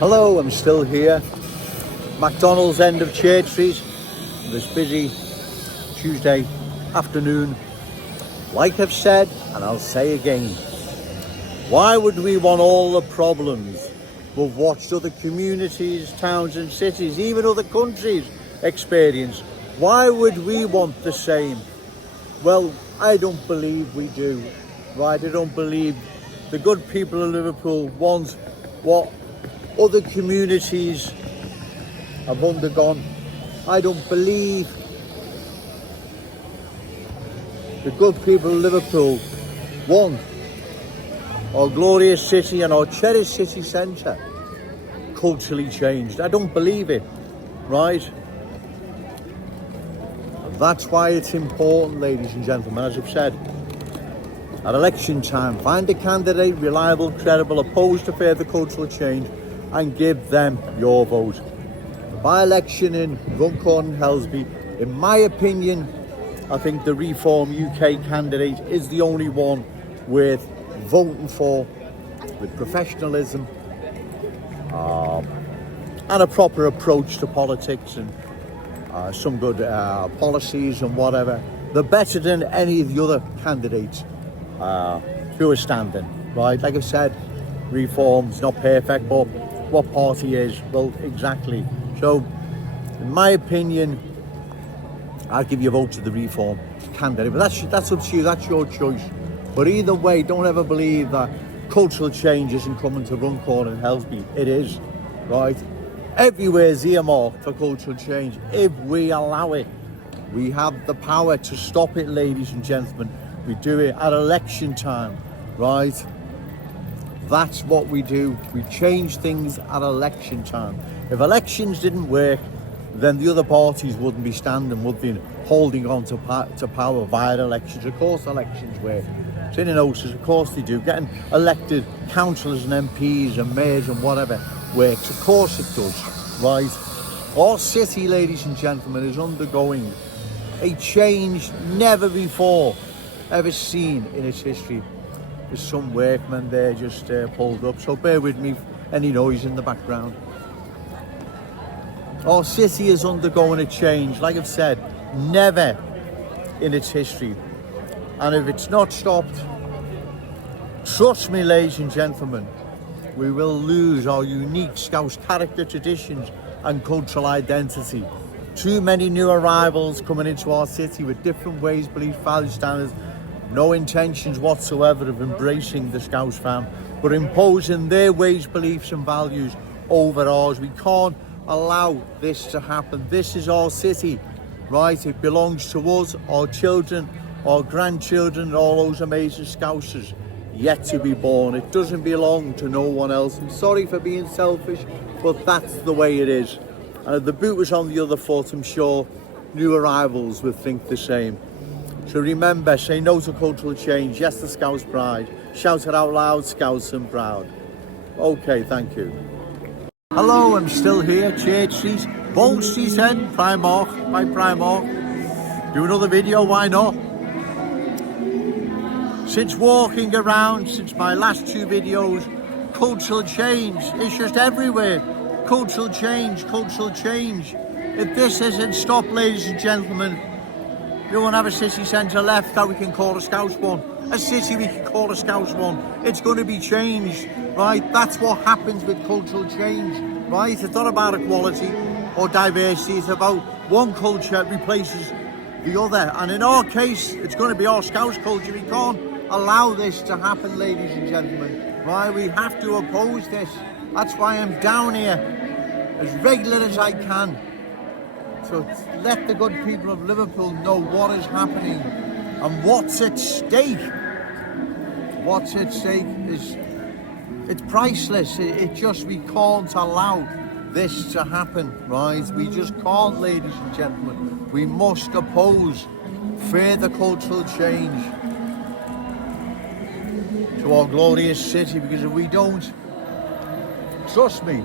Hello, I'm still here. McDonald's end of Church Street. This busy Tuesday afternoon. Like I've said, and I'll say again, why would we want all the problems we've watched other communities, towns and cities, even other countries experience? Why would we want the same? Well, I don't believe we do, right? I don't believe the good people of Liverpool want what other communities have undergone. I don't believe the good people of Liverpool want our glorious city and our cherished city centre culturally changed. I don't believe it, right? That's why it's important, ladies and gentlemen, as I've said, at election time, find a candidate, reliable, credible, opposed to further cultural change, and give them your vote. By-election in Runcorn and Helsby, in my opinion, I think the Reform UK candidate is the only one worth voting for, with professionalism and a proper approach to politics and some good policies and whatever. They're better than any of the other candidates who are standing, right? Like I said, Reform's not perfect, but what party is? Well, exactly. So, in my opinion, I'll give you a vote to the Reform candidate, but that's up to you, that's your choice. But either way, don't ever believe that cultural change isn't coming to Runcorn and Helsby. It is, right? Everywhere's earmarked for cultural change if we allow it. We have the power to stop it, ladies and gentlemen. We do it at election time, right? That's what we do. We change things at election time. If elections didn't work, then the other parties wouldn't be standing, would be holding on to power via elections. Of course elections work. It's in houses, of course they do. Getting elected councillors and MPs and mayors and whatever works. Of course it does, right? Our city, ladies and gentlemen, is undergoing a change never before ever seen in its history. There's some workmen there just pulled up, so bear with me, any noise in the background. Our city is undergoing a change, like I've said, never in its history. And if it's not stopped, trust me, ladies and gentlemen, we will lose our unique Scouse character, traditions and cultural identity. Too many new arrivals coming into our city with different ways, beliefs, values, standards, no intentions whatsoever of embracing the Scouse fam, but imposing their ways, beliefs and values over ours. We can't allow this to happen. This is our city, right? It belongs to us, our children, our grandchildren, and all those amazing Scousers yet to be born. It doesn't belong to no one else. I'm sorry for being selfish, but that's the way it is. And if the boot was on the other foot, I'm sure new arrivals would think the same. So remember, say no to cultural change, yes to Scouse pride, shout it out loud, Scouse and proud. Okay, thank you. Hello, I'm still here, Church Street, Bond Street End, Primark, by Primark. Do another video, why not? Since walking around, since my last two videos, cultural change, it's just everywhere. Cultural change, cultural change. If this isn't stopped, ladies and gentlemen, you won't have a city centre left that we can call a Scouse one. A city we can call a Scouse one. It's going to be changed, right? That's what happens with cultural change, right? It's not about equality or diversity. It's about one culture replaces the other. And in our case, it's going to be our Scouse culture. We can't allow this to happen, ladies and gentlemen, right? We have to oppose this. That's why I'm down here as regular as I can. So let the good people of Liverpool know what is happening and what's at stake. What's at stake is, it's priceless. It just, we can't allow this to happen, right? We just can't, ladies and gentlemen. We must oppose further cultural change to our glorious city, because if we don't, trust me,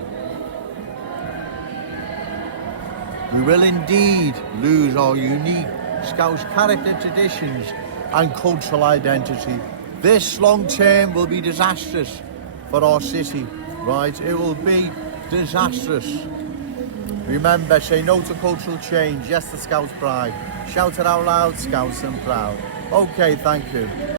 we will indeed lose our unique Scouse character, traditions and cultural identity. This long term will be disastrous for our city, right? It will be disastrous. Remember, say no to cultural change, yes to Scouse pride. Shout it out loud, Scouts and proud. Okay, thank you.